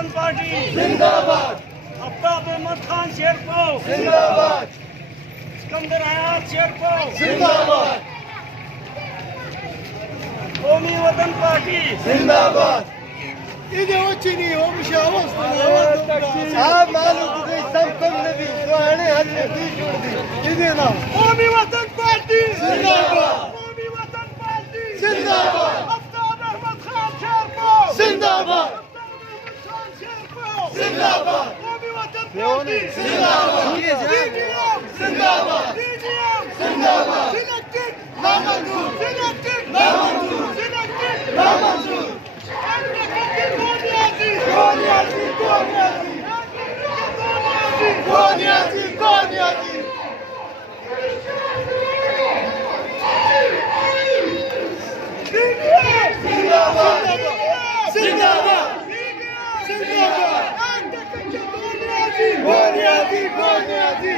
वतन पार्टी जिंदाबाद, अब्बाब अहमद खान शेरपो जिंदाबाद, सिकंदर हयात शेरपो जिंदाबाद, कौमी वतन पार्टी जिंदाबाद। इधे వచ్చిని ఓం శావస్తన आप मालूम कि सबकम नबी सुहाने हल्ले भी छोड़ दी इधे ना कौमी वतन पार्टी जिंदाबाद, कौमी वतन पार्टी जिंदाबाद, अब्बाब अहमद खान शेरपो जिंदाबाद, जिंदाबाद कौमी वतन पार्टी जिंदाबाद, DDM जिंदाबाद, DDM जिंदाबाद, सिलेक्टेड नामंजूर, सिलेक्टेड नामंजूर, सिलेक्टेड नामंजूर। कोनियाजी कोनियाजी, कोनियाजी। जिंदाबाद, जिंदाबाद, जिंदाबाद। कोनियाजी, कोनियाजी।